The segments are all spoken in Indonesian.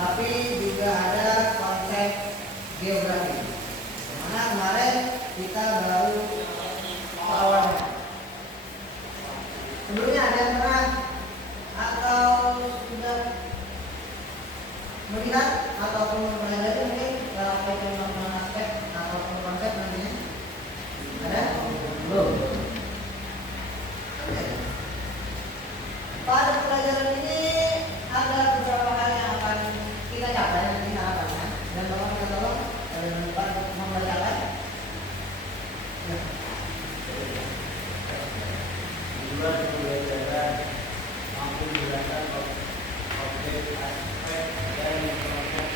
tapi juga ada konsep geografi. Mana kemarin kita baru awalnya. Sebelumnya ada yang pernah atau sudah melihat ataupun mempelajari mungkin dalam pengembangan aspek ataupun konsep nantinya? Ada? Belum. Pada pelajaran ini ada beberapa hal yang akan kita capai nanti harapannya, dan tolong kita tolong membacakan. Tujuan pembelajaran mampu menjelaskan objek aspek dan konsep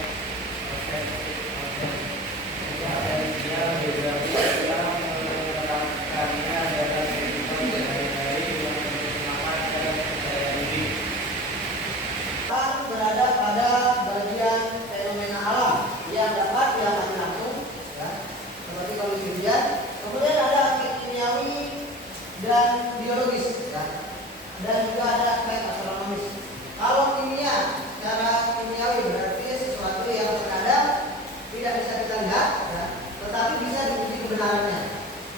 potensial geografi yang menerapkannya dalam kehidupan sehari-hari yang bersemangat dan percaya diri. Berada pada bagian fenomena alam yang dapat diamati langsung, ya, seperti kondisi hujan. Kemudian ada aspek kimiawi dan biologis, ya, dan juga ada aspek astronomis. Kalau kimia, secara kimiawi berarti sesuatu yang terkadang tidak bisa kita lihat, ya, tetapi bisa diuji kebenarannya.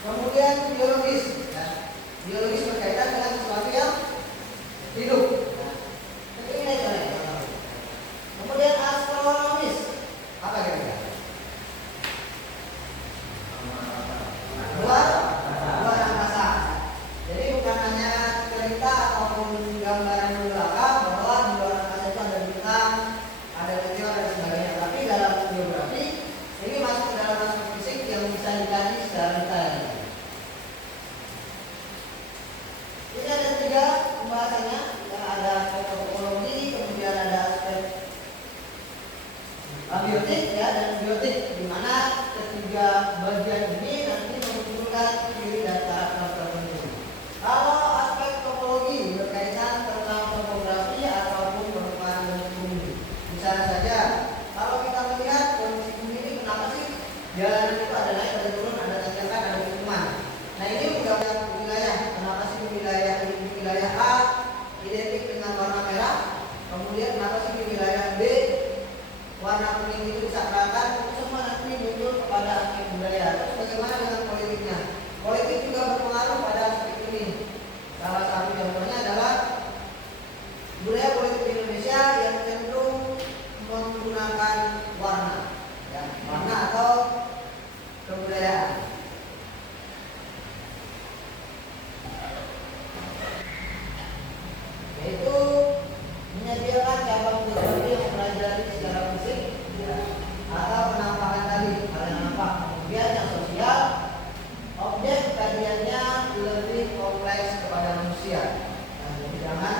Kemudian biologis, ya, biologis berkaitan dengan sesuatu yang hidup. Ini contohnya. Kemudian astronomis, apa kira-kira? Luar angkasa. Jadi bukan hanya cerita ataupun gambaran di belakang bahwa di luar angkasa itu ada bintang, ada meteor dan sebagainya. Tapi dalam geografi ini masuk ke dalam aspek fisik yang bisa dikaji secara detail. Ini ada 3 pembahasannya, yang ada aspek topologi, kemudian ada aspek abiotik, ya, dan biotik, di mana ketiga bagian ini nanti menunjukkan ciri dan karakter tertentu. Kalau aspek topologi berkaitan tentang topografi ataupun perubahan bentuk bumi. Misalnya saja, kalau kita melihat kondisi bumi ini, kenapa sih jalanan itu ada naik, ada turun, ada tanjakan, ada tikungan. Nah, ini udah wilayah. Kenapa sih wilayah A identik dengan warna merah, kemudian kenapa sih di wilayah B warna kuning itu bisa kelihatan? Itu semua nanti muncul kepada aspek budaya. Terus bagaimana dengan politiknya? Politik juga berpengaruh pada aspek ini. Salah satu contohnya adalah budaya politik di Indonesia yang cenderung menggunakan warna, ya, warna atau kebudayaan. Yaitu menyediakan cabang geografi yang mempelajari secara fisik, ya, atau penampakan tadi, hal yang nampak. Kemudian yang sosial, objek kajiannya lebih kompleks kepada manusia. Nah, jadi jangan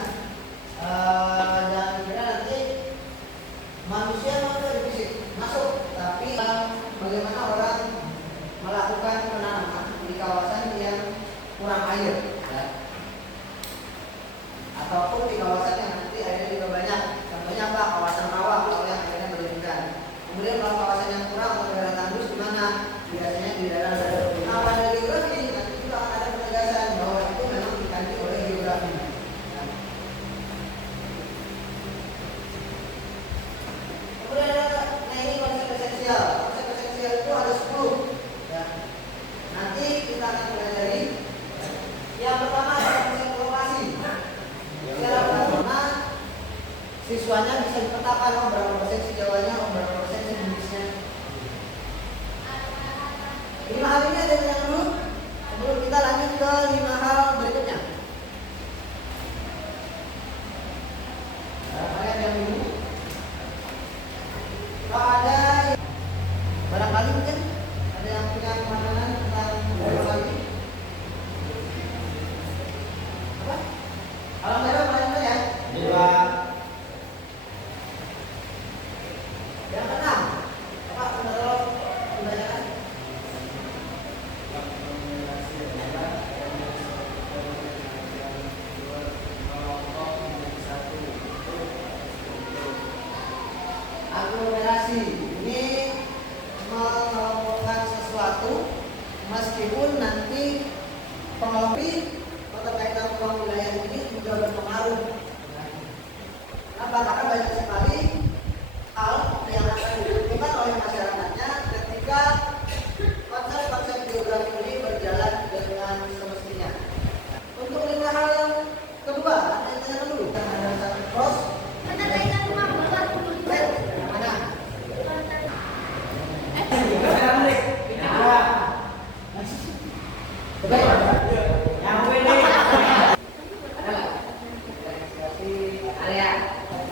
kira nanti manusia di fisik masuk, tapi bagaimana orang melakukan penanaman di kawasan yang kurang air, ya, ataupun di kawasan yang nanti airnya juga banyak. Contohnya apa? Kawasan rawa kalau yang airnya berlebihan. Kemudian kalau kawasan yang kurang atau daerah tandus di mana? Biasanya di daerah-daerah. Nah, pada geografi nanti juga akan ada penegasan bahwa itu memang dikaji oleh geografi. Kemudian ada, nah ini konsep esensial. Konsep esensial itu ada 10. Ya. Nanti kita akan pelajari. Yang pertama adalah konsep lokasi. Secara bagaimana siswanya bisa dipetakan, oh berapa persen si Jawanya, oh berapa persen si Inggrisnya. 5 hal ini ada yang dulu sebelum kita lanjut ke 5 hal berikutnya. Kalian yang dulu. Kalau ada barangkali mungkin ada yang punya pandangan tentang hal ini. Apa? Alam merah paling itu ya? 2. Yang keenam, apa menurut pembelajaran? Aglomerasi ini mengelompokkan sesuatu meskipun nanti pengelompok terkait dengan wilayah ini juga berpengaruh. Kenapa? Karena banyak sekali ya.